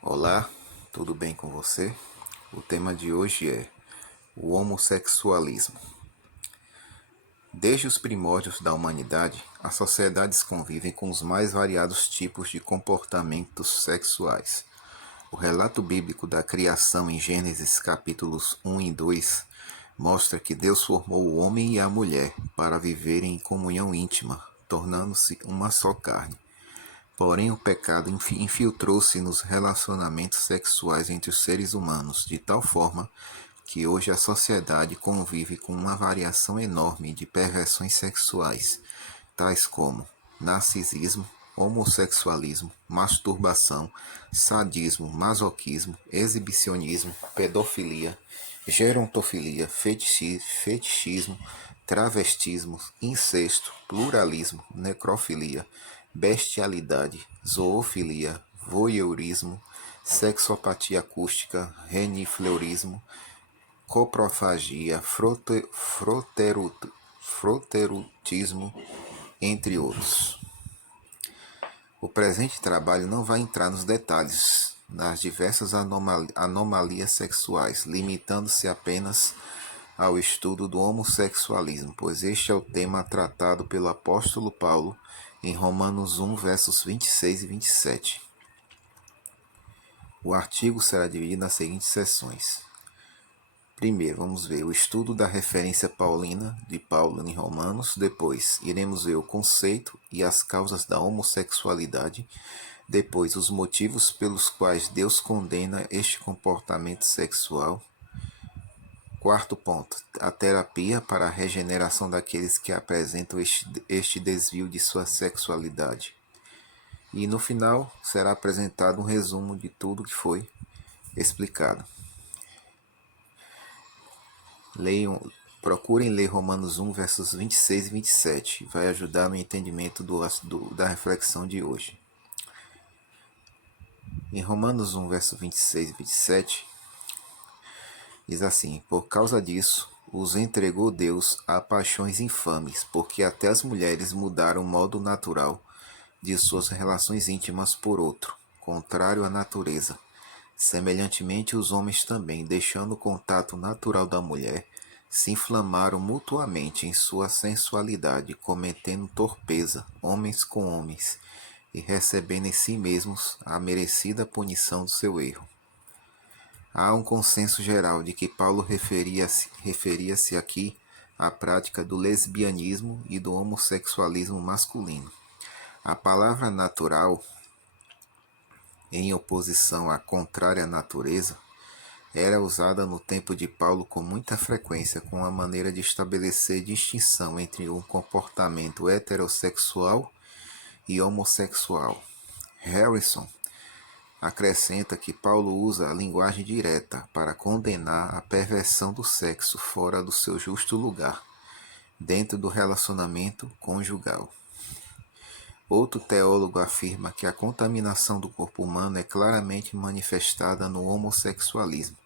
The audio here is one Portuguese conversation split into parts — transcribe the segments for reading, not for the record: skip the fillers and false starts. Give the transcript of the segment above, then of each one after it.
Olá, tudo bem com você? O tema de hoje é o homossexualismo. Desde os primórdios da humanidade, as sociedades convivem com os mais variados tipos de comportamentos sexuais. O relato bíblico da criação em Gênesis capítulos 1 e 2 mostra que Deus formou o homem e a mulher para viverem em comunhão íntima, tornando-se uma só carne. Porém, o pecado infiltrou-se nos relacionamentos sexuais entre os seres humanos, de tal forma que hoje a sociedade convive com uma variação enorme de perversões sexuais, tais como narcisismo, homossexualismo, masturbação, sadismo, masoquismo, exibicionismo, pedofilia, gerontofilia, fetichismo, travestismo, incesto, pluralismo, necrofilia, bestialidade, zoofilia, voyeurismo, sexopatia acústica, renifleurismo, coprofagia, froterutismo, entre outros. O presente trabalho não vai entrar nos detalhes das diversas anomalias sexuais, limitando-se apenas ao estudo do homossexualismo, pois este é o tema tratado pelo apóstolo Paulo em Romanos 1, versos 26 e 27. O artigo será dividido nas seguintes seções. Primeiro, vamos ver o estudo da referência paulina de Paulo em Romanos. Depois, iremos ver o conceito e as causas da homossexualidade. Depois, os motivos pelos quais Deus condena este comportamento sexual. Quarto ponto, a terapia para a regeneração daqueles que apresentam este desvio de sua sexualidade. E no final, será apresentado um resumo de tudo que foi explicado. Procurem ler Romanos 1, versos 26 e 27. Vai ajudar no entendimento da reflexão de hoje. Em Romanos 1, versos 26 e 27, diz assim: Por causa disso, os entregou Deus a paixões infames, porque até as mulheres mudaram o modo natural de suas relações íntimas por outro, contrário à natureza. Semelhantemente, os homens também, deixando o contato natural da mulher, se inflamaram mutuamente em sua sensualidade, cometendo torpeza, homens com homens, e recebendo em si mesmos a merecida punição do seu erro. Há um consenso geral de que Paulo referia-se aqui à prática do lesbianismo e do homossexualismo masculino. A palavra natural, em oposição à contrária natureza, era usada no tempo de Paulo com muita frequência com a maneira de estabelecer distinção entre um comportamento heterossexual e homossexual. Harrison acrescenta que Paulo usa a linguagem direta para condenar a perversão do sexo fora do seu justo lugar, dentro do relacionamento conjugal. Outro teólogo afirma que a contaminação do corpo humano é claramente manifestada no homossexualismo,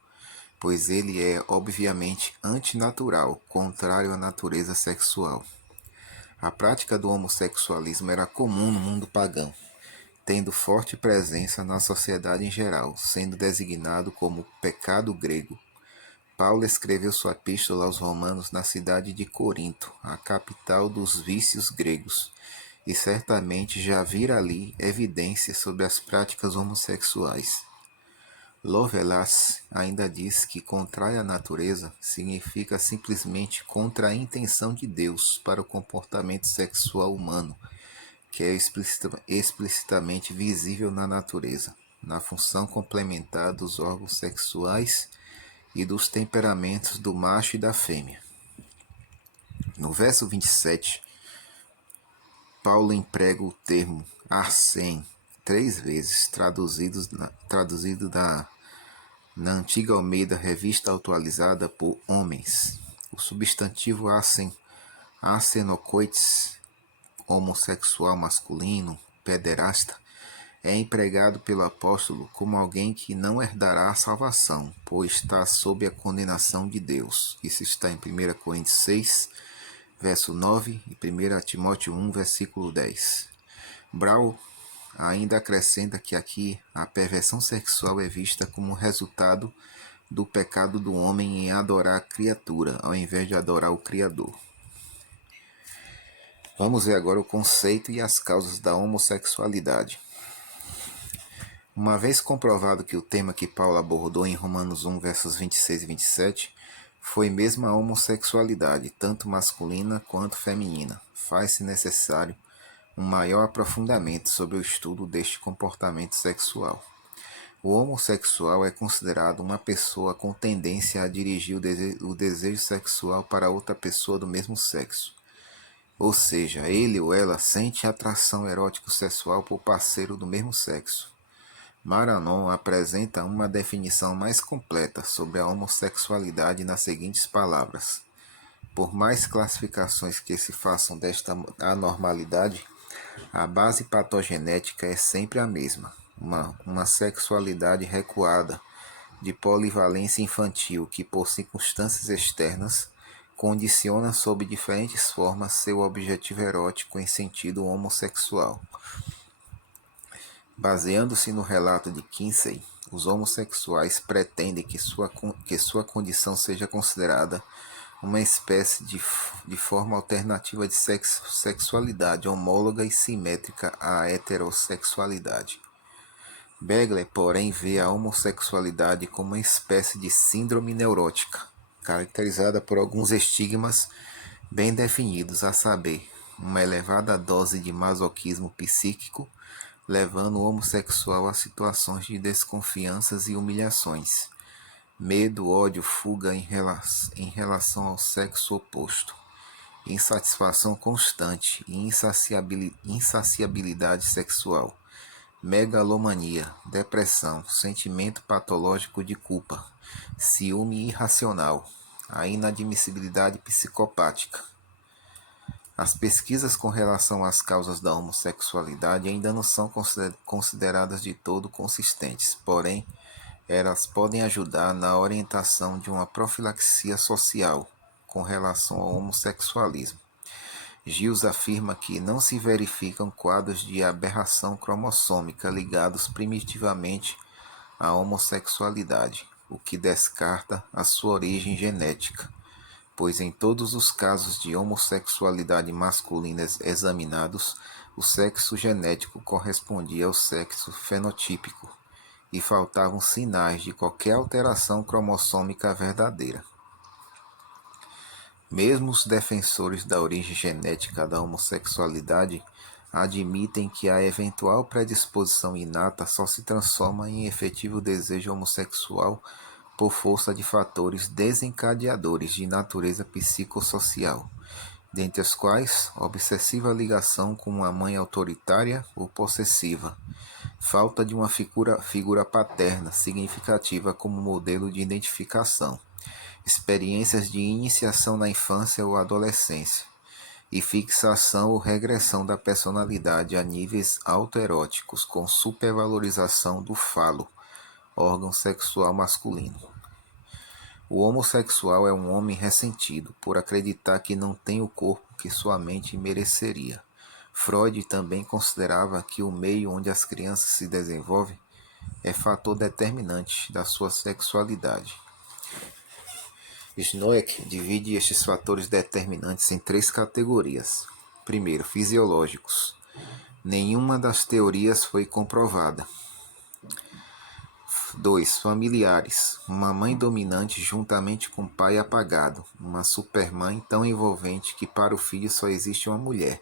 pois ele é obviamente antinatural, contrário à natureza sexual. A prática do homossexualismo era comum no mundo pagão, tendo forte presença na sociedade em geral, sendo designado como pecado grego. Paulo escreveu sua epístola aos Romanos na cidade de Corinto, a capital dos vícios gregos, e certamente já vira ali evidências sobre as práticas homossexuais. Lovelace ainda diz que contrária à natureza significa simplesmente contra a intenção de Deus para o comportamento sexual humano, que é explicitamente visível na natureza, na função complementar dos órgãos sexuais e dos temperamentos do macho e da fêmea. No verso 27, Paulo emprega o termo arsen 3 vezes, traduzido na antiga Almeida Revista Atualizada por homens. O substantivo arsenocoites, homossexual masculino, pederasta, é empregado pelo apóstolo como alguém que não herdará a salvação, pois está sob a condenação de Deus. Isso está em 1 Coríntios 6, verso 9 e 1 Timóteo 1, versículo 10. ainda acrescenta que aqui a perversão sexual é vista como resultado do pecado do homem em adorar a criatura, ao invés de adorar o Criador. Vamos ver agora o conceito e as causas da homossexualidade. Uma vez comprovado que o tema que Paulo abordou em Romanos 1, versos 26 e 27, foi mesmo a homossexualidade, tanto masculina quanto feminina, faz-se necessário um maior aprofundamento sobre o estudo deste comportamento sexual. O homossexual é considerado uma pessoa com tendência a dirigir o desejo sexual para outra pessoa do mesmo sexo. Ou seja, ele ou ela sente atração erótico-sexual por parceiro do mesmo sexo. Maranon apresenta uma definição mais completa sobre a homossexualidade nas seguintes palavras: por mais classificações que se façam desta anormalidade, a base patogenética é sempre a mesma, uma sexualidade recuada, de polivalência infantil que, por circunstâncias externas, condiciona sob diferentes formas seu objetivo erótico em sentido homossexual. Baseando-se no relato de Kinsey, os homossexuais pretendem que sua condição seja considerada uma espécie de forma alternativa de sexualidade homóloga e simétrica à heterossexualidade. Begley, porém, vê a homossexualidade como uma espécie de síndrome neurótica, caracterizada por alguns estigmas bem definidos, a saber, uma elevada dose de masoquismo psíquico, levando o homossexual a situações de desconfianças e humilhações, medo, ódio, fuga em relação ao sexo oposto, insatisfação constante e insaciabilidade sexual, megalomania, depressão, sentimento patológico de culpa, ciúme irracional, a inadmissibilidade psicopática. As pesquisas com relação às causas da homossexualidade ainda não são consideradas de todo consistentes, porém, elas podem ajudar na orientação de uma profilaxia social com relação ao homossexualismo. Giles afirma que não se verificam quadros de aberração cromossômica ligados primitivamente à homossexualidade, o que descarta a sua origem genética, pois em todos os casos de homossexualidade masculina examinados, o sexo genético correspondia ao sexo fenotípico e faltavam sinais de qualquer alteração cromossômica verdadeira. Mesmo os defensores da origem genética da homossexualidade admitem que a eventual predisposição inata só se transforma em efetivo desejo homossexual por força de fatores desencadeadores de natureza psicossocial, dentre os quais obsessiva ligação com uma mãe autoritária ou possessiva, falta de uma figura paterna significativa como modelo de identificação, experiências de iniciação na infância ou adolescência, e fixação ou regressão da personalidade a níveis autoeróticos com supervalorização do falo, órgão sexual masculino. O homossexual é um homem ressentido por acreditar que não tem o corpo que sua mente mereceria. Freud também considerava que o meio onde as crianças se desenvolvem é fator determinante da sua sexualidade. Snoeck divide estes fatores determinantes em 3 categorias. Primeiro, fisiológicos. Nenhuma das teorias foi comprovada. 2. Familiares. Uma mãe dominante juntamente com um pai apagado. Uma supermãe tão envolvente que para o filho só existe uma mulher,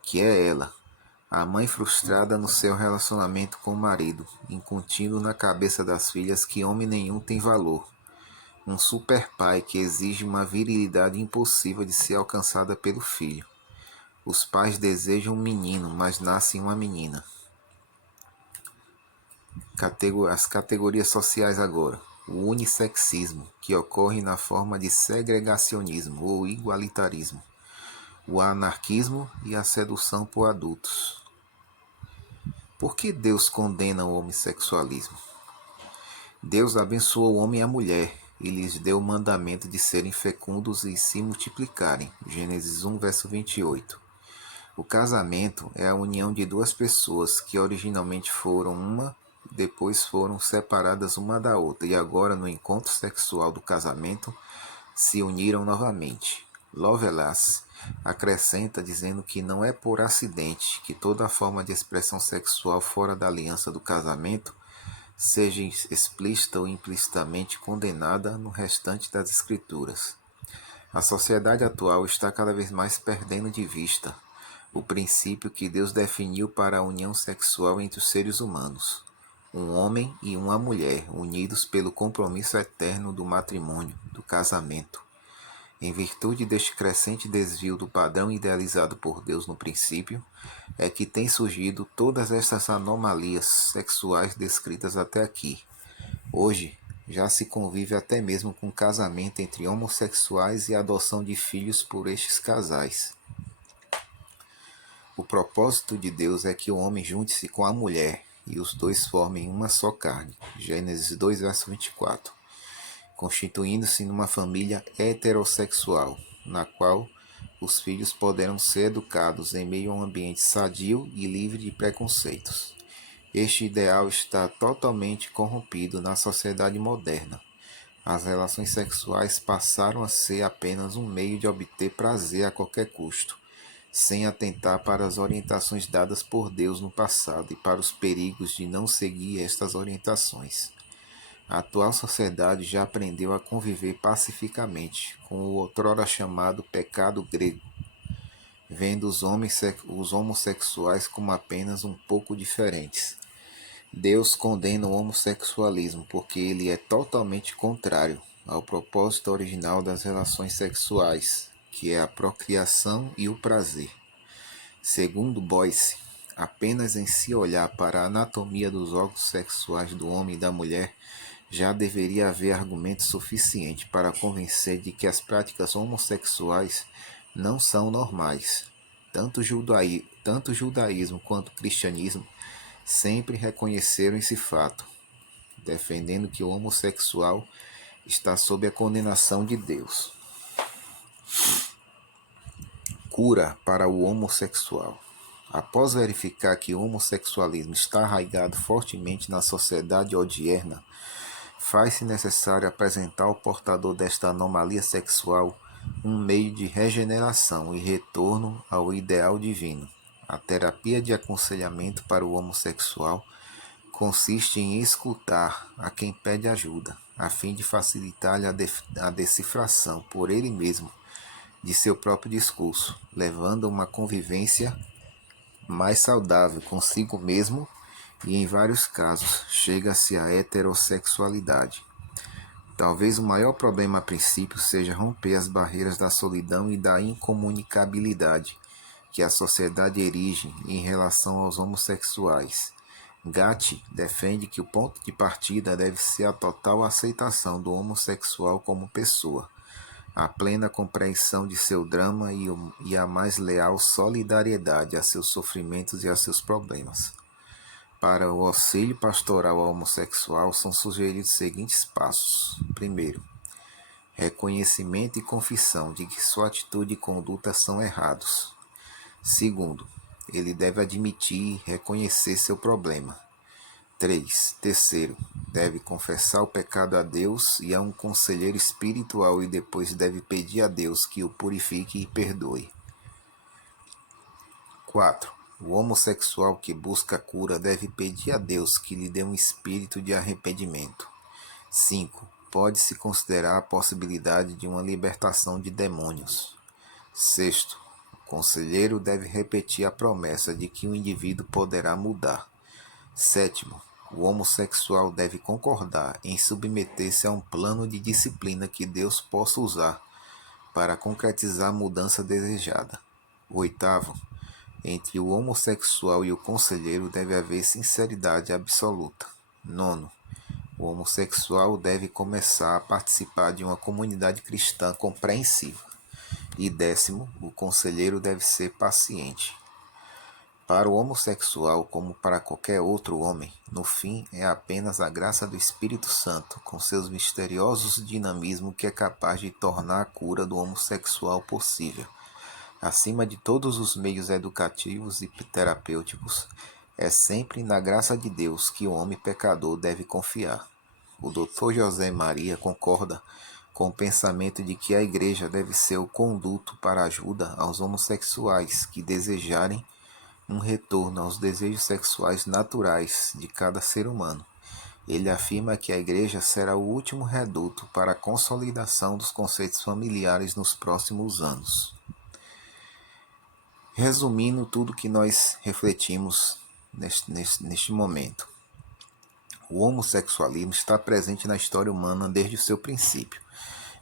que é ela. A mãe frustrada no seu relacionamento com o marido, incutindo na cabeça das filhas que homem nenhum tem valor. Um super pai que exige uma virilidade impossível de ser alcançada pelo filho. Os pais desejam um menino, mas nasce uma menina. As categorias sociais agora. O unissexismo, que ocorre na forma de segregacionismo ou igualitarismo. O anarquismo e a sedução por adultos. Por que Deus condena o homossexualismo? Deus abençoou o homem e a mulher e lhes deu o mandamento de serem fecundos e se multiplicarem. Gênesis 1, verso 28. O casamento é a união de duas pessoas que originalmente foram uma, depois foram separadas uma da outra e agora no encontro sexual do casamento se uniram novamente. Lovelace acrescenta dizendo que não é por acidente que toda forma de expressão sexual fora da aliança do casamento seja explícita ou implicitamente condenada no restante das Escrituras. A sociedade atual está cada vez mais perdendo de vista o princípio que Deus definiu para a união sexual entre os seres humanos, um homem e uma mulher unidos pelo compromisso eterno do matrimônio, do casamento. Em virtude deste crescente desvio do padrão idealizado por Deus no princípio, é que têm surgido todas essas anomalias sexuais descritas até aqui. Hoje, já se convive até mesmo com casamento entre homossexuais e adoção de filhos por estes casais. O propósito de Deus é que o homem junte-se com a mulher e os dois formem uma só carne. Gênesis 2, verso 24. Constituindo-se numa família heterossexual, na qual os filhos poderão ser educados em meio a um ambiente sadio e livre de preconceitos. Este ideal está totalmente corrompido na sociedade moderna. As relações sexuais passaram a ser apenas um meio de obter prazer a qualquer custo, sem atentar para as orientações dadas por Deus no passado e para os perigos de não seguir estas orientações. A atual sociedade já aprendeu a conviver pacificamente com o outrora chamado pecado grego, vendo os homossexuais como apenas um pouco diferentes. Deus condena o homossexualismo porque ele é totalmente contrário ao propósito original das relações sexuais, que é a procriação e o prazer. Segundo Boyce, apenas em se olhar para a anatomia dos órgãos sexuais do homem e da mulher, já deveria haver argumento suficiente para convencer de que as práticas homossexuais não são normais. Tanto o judaísmo quanto o cristianismo sempre reconheceram esse fato, defendendo que o homossexual está sob a condenação de Deus. Cura para o homossexual. Após verificar que o homossexualismo está arraigado fortemente na sociedade odierna, faz-se necessário apresentar ao portador desta anomalia sexual um meio de regeneração e retorno ao ideal divino. A terapia de aconselhamento para o homossexual consiste em escutar a quem pede ajuda, a fim de facilitar-lhe a decifração por ele mesmo de seu próprio discurso, levando a uma convivência mais saudável consigo mesmo e, em vários casos, chega-se à heterossexualidade. Talvez o maior problema a princípio seja romper as barreiras da solidão e da incomunicabilidade que a sociedade erige em relação aos homossexuais. Gatti defende que o ponto de partida deve ser a total aceitação do homossexual como pessoa, a plena compreensão de seu drama e a mais leal solidariedade a seus sofrimentos e a seus problemas. Para o auxílio pastoral ao homossexual são sugeridos os seguintes passos. Primeiro, reconhecimento e confissão de que sua atitude e conduta são errados. Segundo, ele deve admitir e reconhecer seu problema. Terceiro, deve confessar o pecado a Deus e a um conselheiro espiritual e depois deve pedir a Deus que o purifique e perdoe. 4. O homossexual que busca cura deve pedir a Deus que lhe dê um espírito de arrependimento. 5. Pode-se considerar a possibilidade de uma libertação de demônios. 6. O conselheiro deve repetir a promessa de que o indivíduo poderá mudar. 7. O homossexual deve concordar em submeter-se a um plano de disciplina que Deus possa usar para concretizar a mudança desejada. 8. Entre o homossexual e o conselheiro deve haver sinceridade absoluta. 9. O homossexual deve começar a participar de uma comunidade cristã compreensiva. E 10. O conselheiro deve ser paciente. Para o homossexual, como para qualquer outro homem, no fim é apenas a graça do Espírito Santo, com seus misteriosos dinamismos, que é capaz de tornar a cura do homossexual possível. Acima de todos os meios educativos e terapêuticos, é sempre na graça de Deus que o homem pecador deve confiar. O Dr. José Maria concorda com o pensamento de que a Igreja deve ser o conduto para ajuda aos homossexuais que desejarem um retorno aos desejos sexuais naturais de cada ser humano. Ele afirma que a Igreja será o último reduto para a consolidação dos conceitos familiares nos próximos anos. Resumindo tudo que nós refletimos neste momento. O homossexualismo está presente na história humana desde o seu princípio.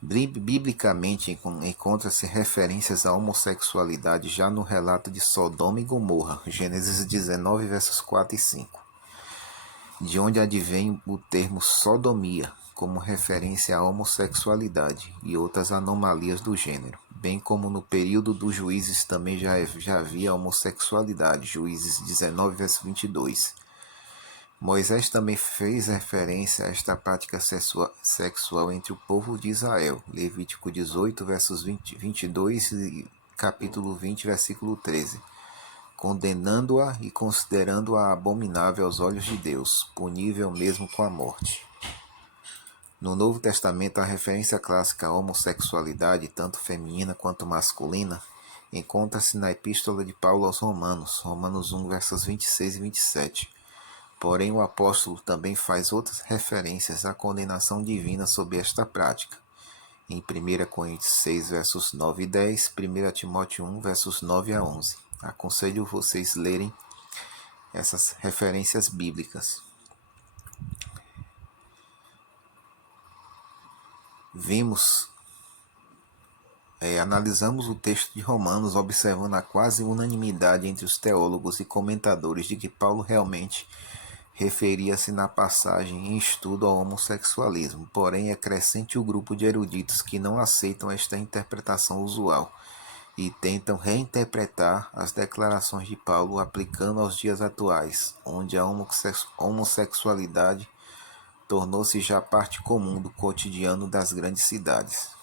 Biblicamente encontra-se referências à homossexualidade já no relato de Sodoma e Gomorra, Gênesis 19, versos 4 e 5, de onde advém o termo sodomia, como referência à homossexualidade e outras anomalias do gênero, bem como no período dos juízes também já havia homossexualidade, Juízes 19, verso 22. Moisés também fez referência a esta prática sexual entre o povo de Israel, Levítico 18, versos 22 e capítulo 20, versículo 13, condenando-a e considerando-a abominável aos olhos de Deus, punível mesmo com a morte. No Novo Testamento, a referência clássica à homossexualidade, tanto feminina quanto masculina, encontra-se na Epístola de Paulo aos Romanos, Romanos 1, versos 26 e 27. Porém, o apóstolo também faz outras referências à condenação divina sobre esta prática. Em 1 Coríntios 6, versos 9 e 10, 1 Timóteo 1, versos 9 a 11. Aconselho vocês lerem essas referências bíblicas. Analisamos o texto de Romanos observando a quase unanimidade entre os teólogos e comentadores de que Paulo realmente referia-se na passagem em estudo ao homossexualismo, porém é crescente o grupo de eruditos que não aceitam esta interpretação usual e tentam reinterpretar as declarações de Paulo aplicando aos dias atuais, onde a homossexualidade tornou-se já parte comum do cotidiano das grandes cidades.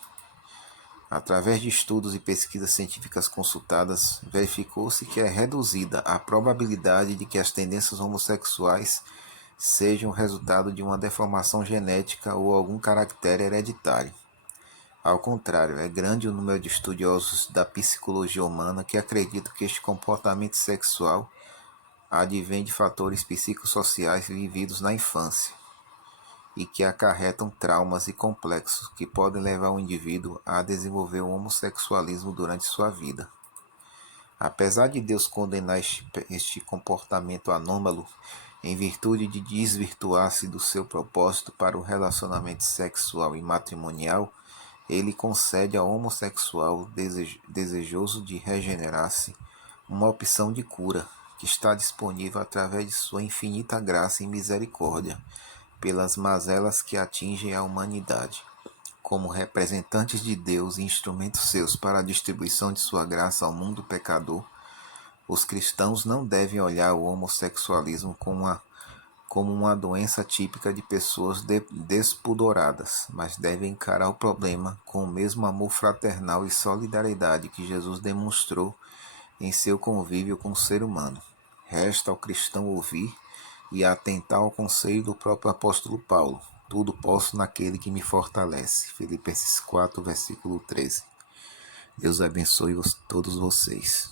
Através de estudos e pesquisas científicas consultadas, verificou-se que é reduzida a probabilidade de que as tendências homossexuais sejam resultado de uma deformação genética ou algum caractere hereditário. Ao contrário, é grande o número de estudiosos da psicologia humana que acreditam que este comportamento sexual advém de fatores psicossociais vividos na infância e que acarretam traumas e complexos que podem levar o indivíduo a desenvolver o homossexualismo durante sua vida. Apesar de Deus condenar este comportamento anômalo em virtude de desvirtuar-se do seu propósito para o relacionamento sexual e matrimonial, ele concede ao homossexual desejoso de regenerar-se uma opção de cura que está disponível através de sua infinita graça e misericórdia pelas mazelas que atingem a humanidade. Como representantes de Deus e instrumentos seus para a distribuição de sua graça ao mundo pecador, os cristãos não devem olhar o homossexualismo como uma doença típica de pessoas despudoradas, mas devem encarar o problema com o mesmo amor fraternal e solidariedade que Jesus demonstrou em seu convívio com o ser humano. Resta ao cristão ouvir e atentar ao conselho do próprio apóstolo Paulo. Tudo posso naquele que me fortalece. Filipenses 4, versículo 13. Deus abençoe todos vocês.